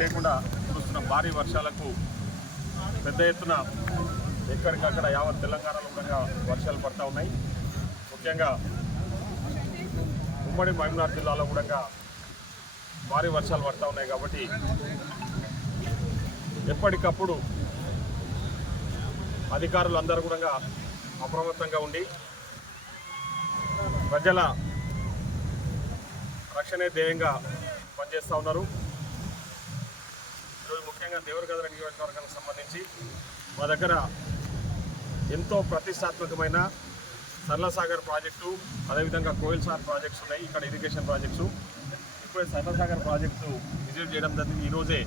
లేకుండా కురుస్తున్న భారీ వర్షాలకు పెద్ద ఎత్తున ఎక్కడికక్కడ యావత్ తెలంగాణలో కూడా వర్షాలు పడతా ఉన్నాయి. ముఖ్యంగా ఉమ్మడి మహబూబ్నగర్ జిల్లాలో కూడా భారీ వర్షాలు పడతా ఉన్నాయి కాబట్టి ఎప్పటికప్పుడు అధికారులు అందరూ కూడా అప్రమత్తంగా ఉండి ప్రజల రక్షణే ధ్యేయంగా పనిచేస్తూ ఉన్నారు. ఈరోజు ముఖ్యంగా దేవరగద్ర నియోజకవర్గానికి సంబంధించి మా దగ్గర ఎంతో ప్రతిష్టాత్మకమైన సరళసాగర్ ప్రాజెక్టు అదేవిధంగా కోయిల్ సార్ ప్రాజెక్ట్స్ ఉన్నాయి ఇక్కడ ఇరిగేషన్ ప్రాజెక్ట్స్. ఇప్పుడే సరళసాగర్ ప్రాజెక్టు విజిట్ చేయడం జరిగింది. ఈరోజే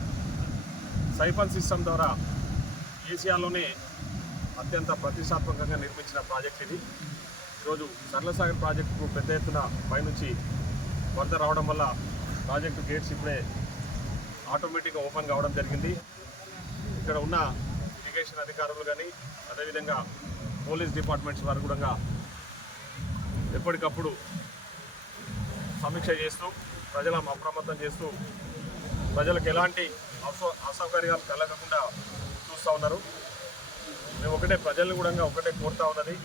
సైఫన్ సిస్టమ్ ద్వారా ఏషియాలోనే అత్యంత ప్రతిష్టాత్మకంగా నిర్మించిన ప్రాజెక్ట్ ఇది. ఈరోజు సరళసాగర్ ప్రాజెక్టుకు పెద్ద ఎత్తున పైనుంచి వరద రావడం వల్ల ప్రాజెక్టు గేట్స్ ఇప్పుడే ఆటోమేటిక్గా ఓపెన్ కావడం జరిగింది. ఇక్కడ ఉన్న ఇరిగేషన్ అధికారులు కానీ అదేవిధంగా పోలీస్ డిపార్ట్మెంట్స్ వారు కూడా ఎప్పటికప్పుడు సమీక్ష చేస్తూ ప్రజలను అప్రమత్తం చేస్తూ ప్రజలకు ఎలాంటి అసౌ- అసౌకర్యాలు కలగకుండా చూస్తూ ఉన్నారు. మేము ఒకటే ప్రజలను కూడా ఒకటే కోరుతా ఉన్నది.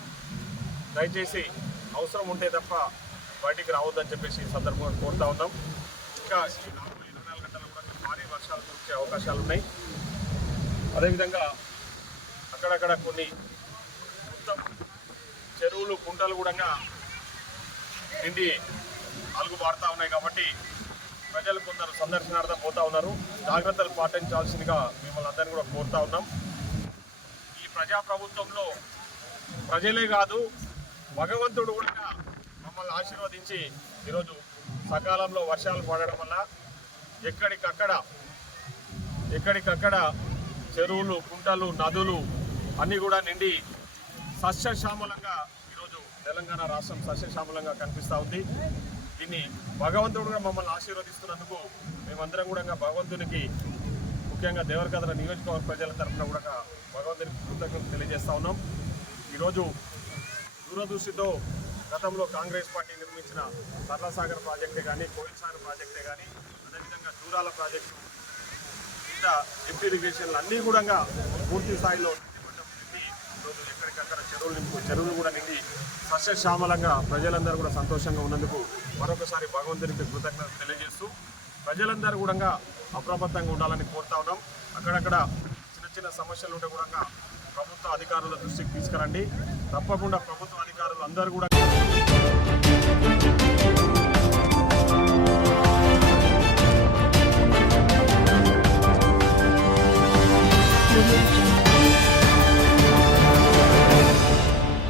దయచేసి అవసరం ఉంటే తప్ప బయటికి రావద్దని చెప్పేసి సందర్భంగా కోరుతా ఉన్నాం. ఇంకా ఈ నాలుగు ఇరవై నాలుగు గంటలు కూడా భారీ వర్షాలు కురిసే అవకాశాలు ఉన్నాయి. అదేవిధంగా అక్కడక్కడ కొన్ని మొత్తం చెరువులు కుంటలు కూడా నిండి అలుగు పారుతా ఉన్నాయి కాబట్టి ప్రజలు కొందరు సందర్శనార్థం పోతా ఉన్నారు. జాగ్రత్తలు పాటించాల్సిందిగా మిమ్మల్ని అందరినీ కూడా కోరుతా ఉన్నాం. ఈ ప్రజాప్రభుత్వంలో ప్రజలే కాదు భగవంతుడు కూడా మమ్మల్ని ఆశీర్వదించి ఈరోజు సకాలంలో వర్షాలు పడడం వల్ల ఎక్కడికక్కడ ఎక్కడికక్కడ చెరువులు కుంటలు నదులు అన్నీ కూడా నిండి సస్యశ్యామలంగా ఈరోజు తెలంగాణ రాష్ట్రం సస్యశ్యామలంగా కనిపిస్తూ ఉంది. దీన్ని భగవంతుడు కూడా మమ్మల్ని ఆశీర్వదిస్తున్నందుకు మేమందరం కూడా భగవంతునికి ముఖ్యంగా దేవరకథల నియోజకవర్గ ప్రజల తరఫున కూడా భగవంతునికి కృతజ్ఞతలు తెలియజేస్తా ఉన్నాం. ఈరోజు దూరదృష్టితో గతంలో కాంగ్రెస్ పార్టీ నిర్మించిన సరళసాగర్ ప్రాజెక్టే కానీ కోయిల్ సాగర్ ప్రాజెక్టే కానీ అదేవిధంగా దూరాల ప్రాజెక్టు మిగతా లిఫ్ట్ ఇరిగేషన్లు అన్నీ కూడా పూర్తి స్థాయిలో ఈరోజు ఎక్కడికక్కడ చెరువులు నింపు చెరువులు కూడా నిండి సస్యశ్యామలంగా ప్రజలందరూ కూడా సంతోషంగా ఉన్నందుకు మరొకసారి భగవంతునికి కృతజ్ఞత తెలియజేస్తూ ప్రజలందరూ కూడా అప్రమత్తంగా ఉండాలని కోరుతా ఉన్నాం. అక్కడక్కడ చిన్న చిన్న సమస్యలు ఉంటే కూడా ప్రభుత్వ అధికారుల దృష్టికి తీసుకురండి. తప్పకుండా ప్రభుత్వ అధికారులు అందరూ కూడా Audio